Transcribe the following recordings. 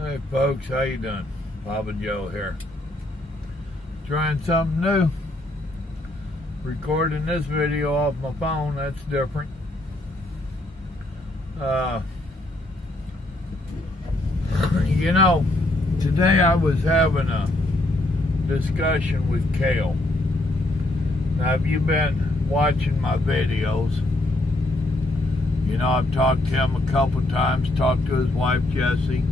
Hey folks, how you doing? Papa Joe here. Trying something new. Recording this video off my phone, that's different. You know, today I was having a discussion with Kale. Now, have you been watching my videos? You know, I've talked to him a couple times, talked to his wife, Jessie.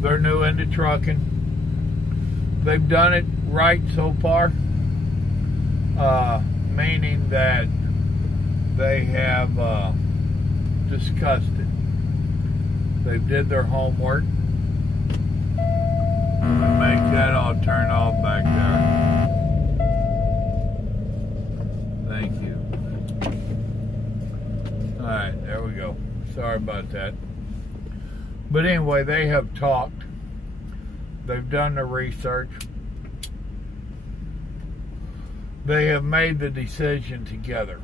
They're new into trucking. They've done it right so far, meaning that they have discussed it. They did their homework. Make that all turn off back there. Thank you. Alright, there we go. Sorry about that. But anyway, they have talked. They've done the research. They have made the decision together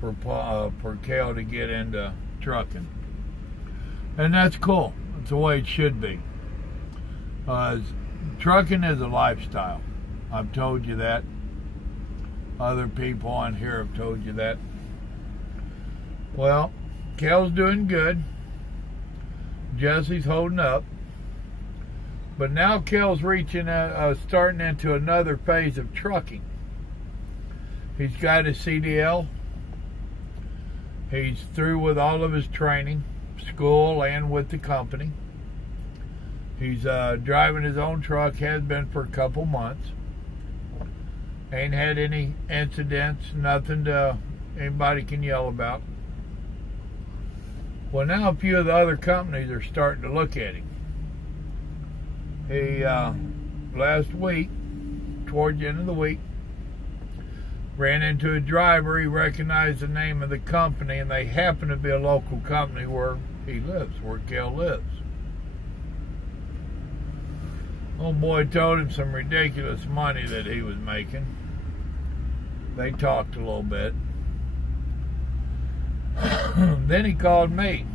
for Kale to get into trucking. And that's cool. That's the way it should be. Trucking is a lifestyle. I've told you that. Other people on here have told you that. Well, Kale's doing good. Jessie's holding up. But now Kale's starting into another phase of trucking. He's got his CDL. He's through with all of his training, school and with the company. He's driving his own truck, has been for a couple months. Ain't had any incidents, nothing to anybody can yell about. Well, now a few of the other companies are starting to look at him. He, last week, toward the end of the week, ran into a driver. He recognized the name of the company, and they happen to be a local company where he lives, where Kale lives. Old boy told him some ridiculous money that he was making. They talked a little bit. Then he called me,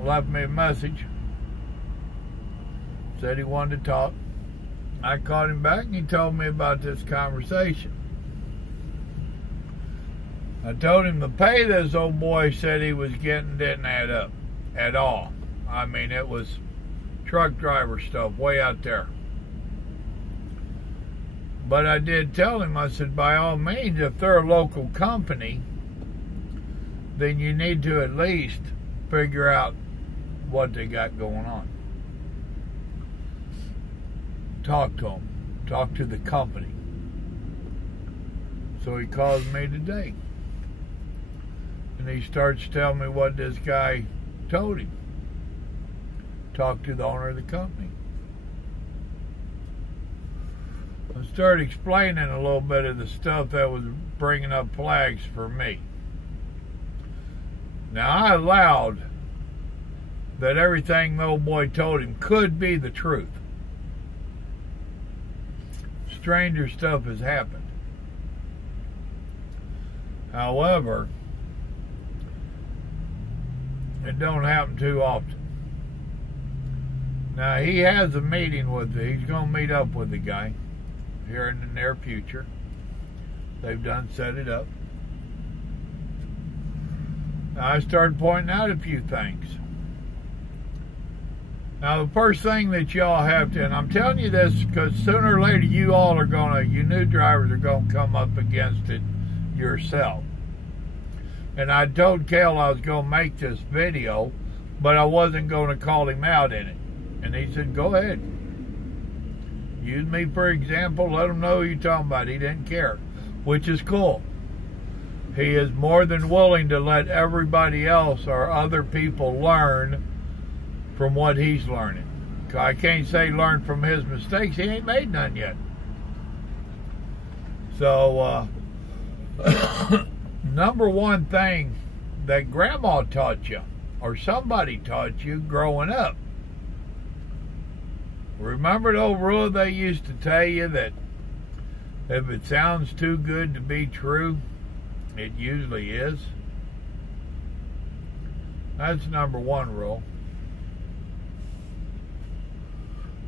left me a message, said he wanted to talk. I called him back and he told me about this conversation. I told him the pay this old boy said he was getting didn't add up at all. I mean, it was truck driver stuff way out there. But I did tell him, I said, by all means, if they're a local company, then you need to at least figure out what they got going on. Talk to them. Talk to the company. So he calls me today. And he starts telling me what this guy told him. Talk to the owner of the company. I started explaining a little bit of the stuff that was bringing up flags for me. Now, I allowed that everything the old boy told him could be the truth. Stranger stuff has happened. However, it don't happen too often. Now, he has a meeting he's going to meet up with the guy here in the near future. They've done set it up. I started pointing out a few things. Now, the first thing that y'all have to, and I'm telling you this because sooner or later you new drivers are going to come up against it yourself. And I told Kale I was going to make this video, but I wasn't going to call him out in it. And he said, go ahead. Use me for example, let him know who you're talking about. He didn't care, which is cool. He is more than willing to let everybody else or other people learn from what he's learning. I can't say learn from his mistakes. He ain't made none yet. So, number one thing that Grandma taught you, or somebody taught you growing up. Remember the old rule they used to tell you that if it sounds too good to be true, it usually is? That's number one rule.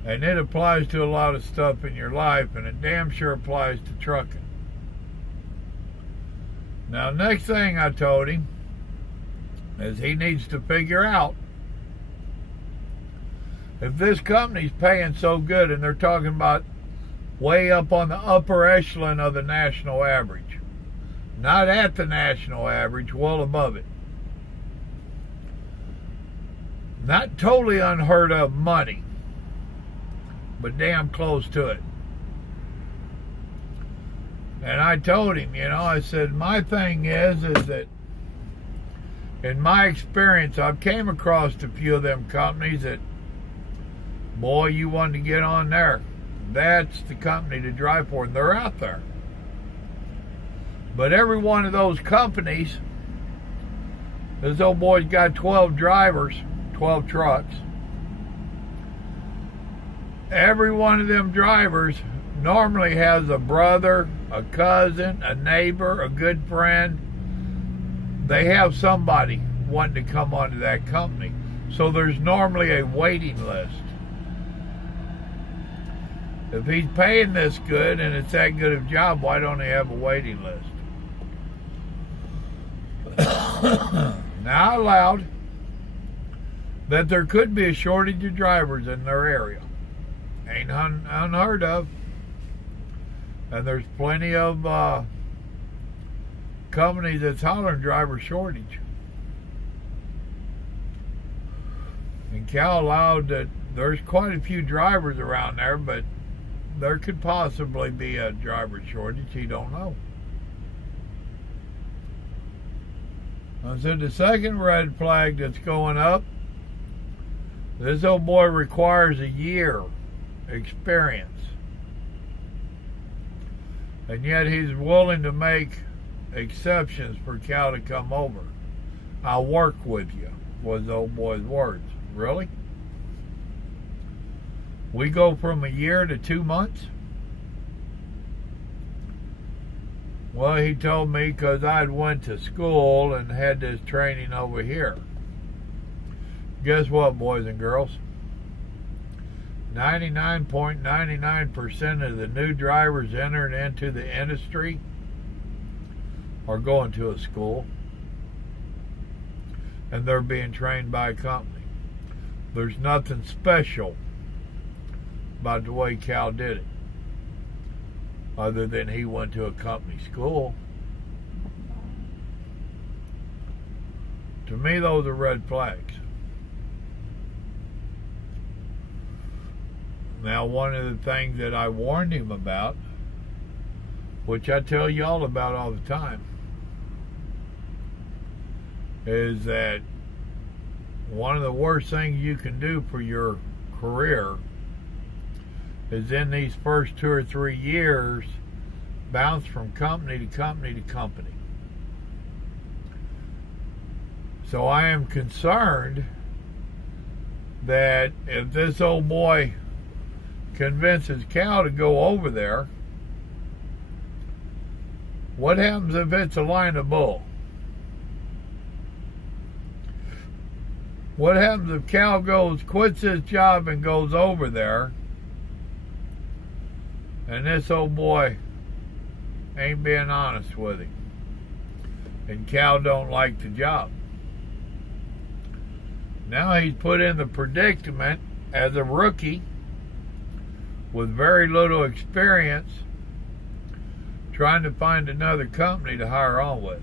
And it applies to a lot of stuff in your life, and it damn sure applies to trucking. Now, next thing I told him is he needs to figure out if this company's paying so good, and they're talking about way up on the upper echelon of the national average. Not at the national average, well above it. Not totally unheard of money, but damn close to it. And I told him, I said, my thing is that in my experience, I've came across a few of them companies that, boy, you want to get on there. That's the company to drive for, and they're out there. But every one of those companies, this old boy's got 12 drivers, 12 trucks. Every one of them drivers normally has a brother, a cousin, a neighbor, a good friend. They have somebody wanting to come onto that company. So there's normally a waiting list. If he's paying this good and it's that good of a job, why don't he have a waiting list? Now I allowed that there could be a shortage of drivers in their area. Ain't unheard of. And there's plenty of companies that's hollering driver shortage. And Cal allowed that there's quite a few drivers around there, but there could possibly be a driver shortage. He don't know. I said the second red flag that's going up, this old boy requires a year experience. And yet he's willing to make exceptions for Cal to come over. I'll work with you, was the old boy's words. Really? We go from a year to 2 months? Well, he told me because I'd went to school and had this training over here. Guess what, boys and girls? 99.99% of the new drivers entering into the industry are going to a school, and they're being trained by a company. There's nothing special about the way Cal did it, other than he went to a company school. To me, those are red flags. Now, one of the things that I warned him about, which I tell y'all about all the time, is that one of the worst things you can do for your career is in these first 2 or 3 years, bounce from company to company to company. So I am concerned that if this old boy convinces Cal to go over there, what happens if it's a line of bull? What happens if Cal quits his job and goes over there, and this old boy ain't being honest with him, and Cal don't like the job? Now he's put in the predicament as a rookie with very little experience, trying to find another company to hire on with.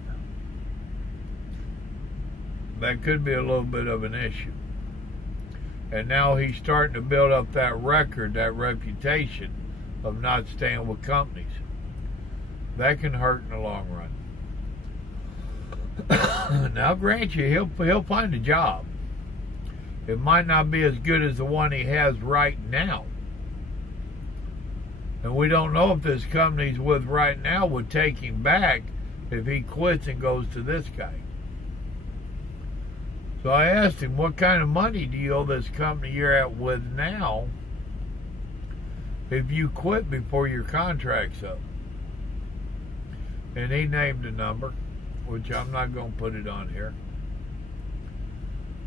That could be a little bit of an issue. And now he's starting to build up that record, that reputation of not staying with companies. That can hurt in the long run. Now, grant you, he'll find a job. It might not be as good as the one he has right now. And we don't know if this company he's with right now would take him back if he quits and goes to this guy. So I asked him, what kind of money do you owe this company you're at with now if you quit before your contract's up? And he named a number, which I'm not going to put it on here.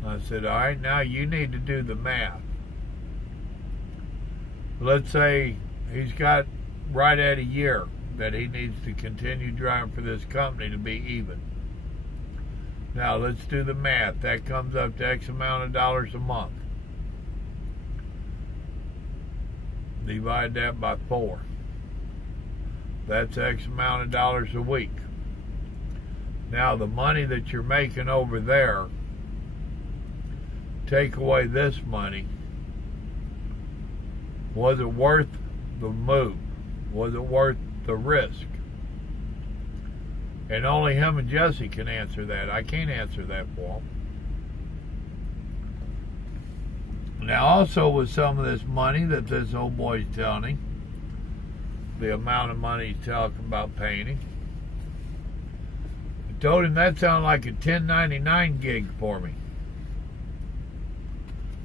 I said, all right, now you need to do the math. let's say he's got right at a year that he needs to continue driving for this company to be even. Now let's do the math. That comes up to X amount of dollars a month. Divide that by 4. That's X amount of dollars a week. Now the money that you're making over there, take away this money. Was it worth the move? Was it worth the risk? And only him and Jesse can answer that. I can't answer that for him. Now also with some of this money that this old boy's telling him, the amount of money he's talking about paying him, I told him that sounded like a 1099 gig for me.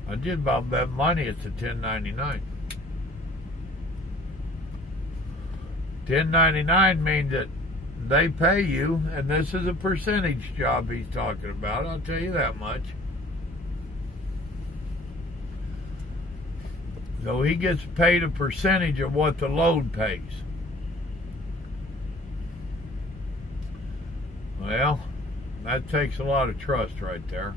I did about that money, it's a 1099. 1099 means that they pay you, and this is a percentage job he's talking about, I'll tell you that much. So he gets paid a percentage of what the load pays. Well, that takes a lot of trust right there,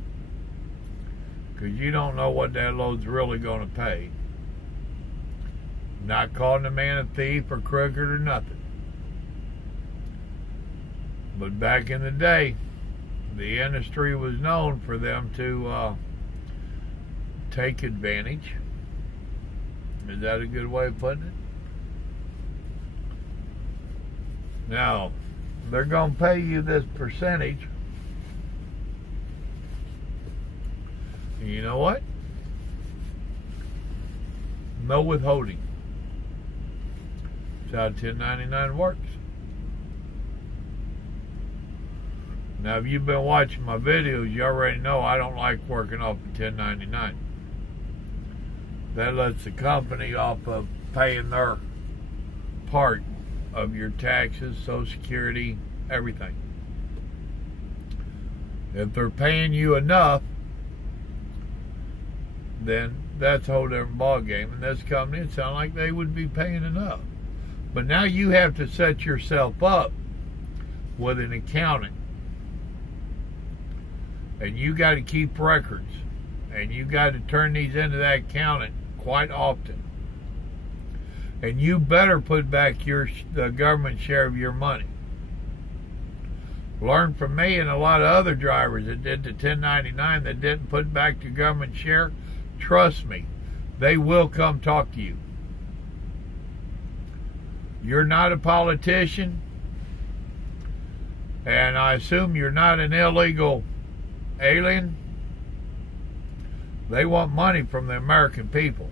because you don't know what that load's really going to pay. Not calling the man a thief or crooked or nothing. But back in the day, the industry was known for them to take advantage. Is that a good way of putting it? Now, they're going to pay you this percentage. And you know what? No withholding. That's how 1099 works. Now, if you've been watching my videos, you already know I don't like working off of 1099. That lets the company off of paying their part of your taxes, Social Security, everything. If they're paying you enough, then that's a whole different ballgame. And this company, it sounds like they would be paying enough. But now you have to set yourself up with an accountant. And you got to keep records. And you got to turn these into that accountant quite often. And you better put back the government share of your money. Learn from me and a lot of other drivers that did the 1099 that didn't put back the government share. Trust me, they will come talk to you. You're not a politician, and I assume you're not an illegal alien. They want money from the American people.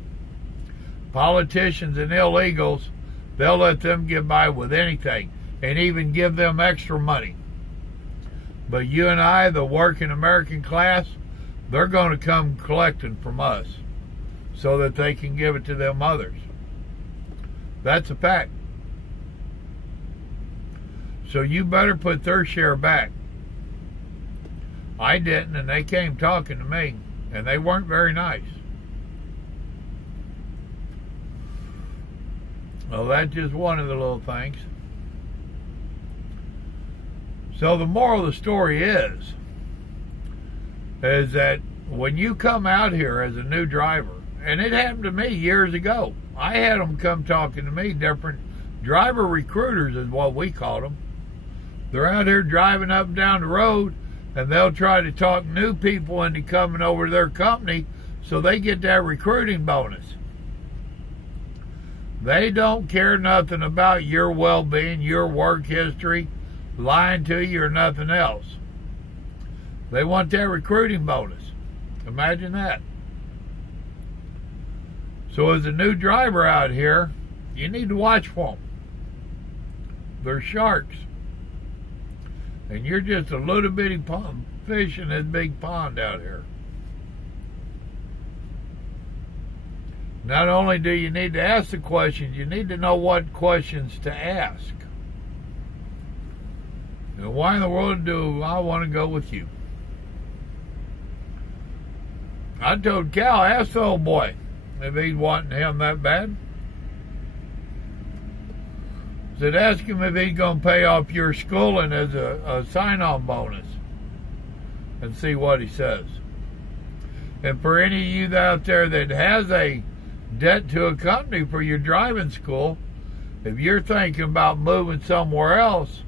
Politicians and illegals, they'll let them get by with anything and even give them extra money. But you and I, the working American class, they're going to come collecting from us so that they can give it to them others. That's a fact. So you better put their share back. I didn't, and they came talking to me. And they weren't very nice. Well, that's just one of the little things. So the moral of the story is that when you come out here as a new driver, and it happened to me years ago, I had them come talking to me, different driver recruiters is what we call them. They're out here driving up and down the road, and they'll try to talk new people into coming over to their company so they get that recruiting bonus. They don't care nothing about your well-being, your work history, lying to you or nothing else. They want that recruiting bonus. Imagine that. So as a new driver out here, you need to watch for them. They're sharks. And you're just a little bitty fish in this big pond out here. Not only do you need to ask the questions, you need to know what questions to ask. And why in the world do I want to go with you? I told Cal, ask the old boy if he's wanting him that bad. said, ask him if he's going to pay off your schooling as a sign-on bonus and see what he says. And for any of you out there that has a debt to a company for your driving school, if you're thinking about moving somewhere else,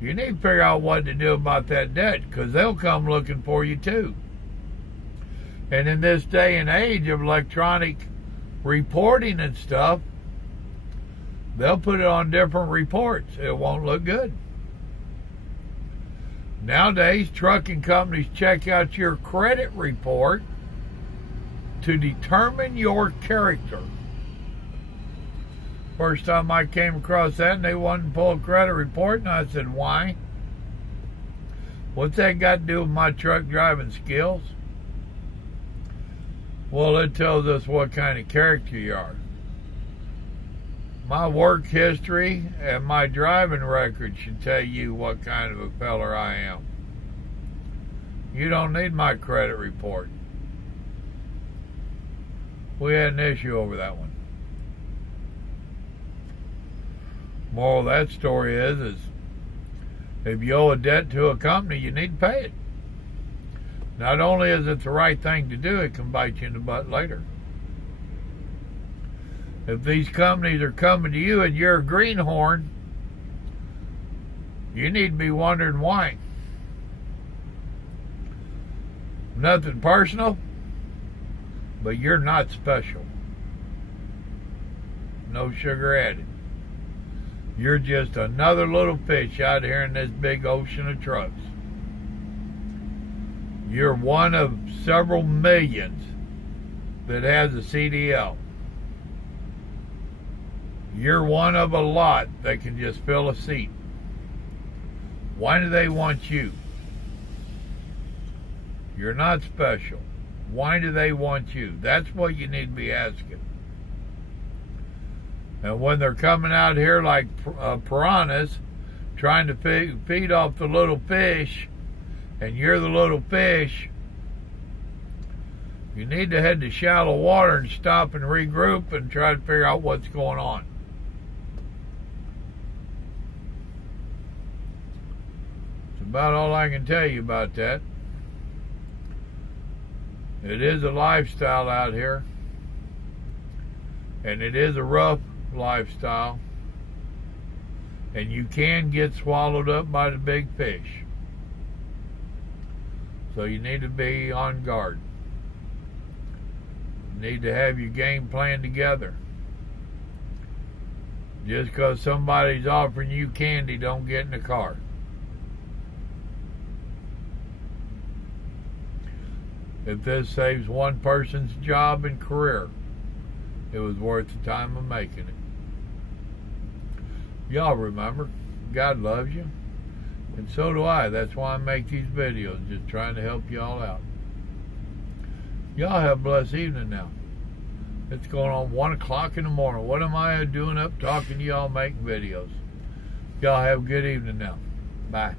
you need to figure out what to do about that debt, because they'll come looking for you too. And in this day and age of electronic reporting and stuff, they'll put it on different reports. It won't look good. Nowadays, trucking companies check out your credit report to determine your character. First time I came across that, and they wanted to pull a credit report, and I said, why? What's that got to do with my truck driving skills? Well, it tells us what kind of character you are. My work history and my driving record should tell you what kind of a feller I am. You don't need my credit report. We had an issue over that one. Moral of that story is if you owe a debt to a company, you need to pay it. Not only is it the right thing to do, it can bite you in the butt later. If these companies are coming to you and you're a greenhorn, you need to be wondering why. Nothing personal, but you're not special. No sugar added. You're just another little fish out here in this big ocean of trucks. You're one of several millions that has a CDL. You're one of a lot that can just fill a seat. Why do they want you? You're not special. Why do they want you? That's what you need to be asking. And when they're coming out here like piranhas, trying to feed off the little fish, and you're the little fish, you need to head to shallow water and stop and regroup and try to figure out what's going on. That's about all I can tell you about that. It is a lifestyle out here, and it is a rough lifestyle, and you can get swallowed up by the big fish. So you need to be on guard. You need to have your game plan together. Just because somebody's offering you candy, don't get in the car. If this saves one person's job and career, it was worth the time of making it. Y'all remember, God loves you, and so do I. That's why I make these videos, just trying to help y'all out. Y'all have a blessed evening now. It's going on 1 o'clock in the morning. What am I doing up talking to y'all, making videos? Y'all have a good evening now. Bye.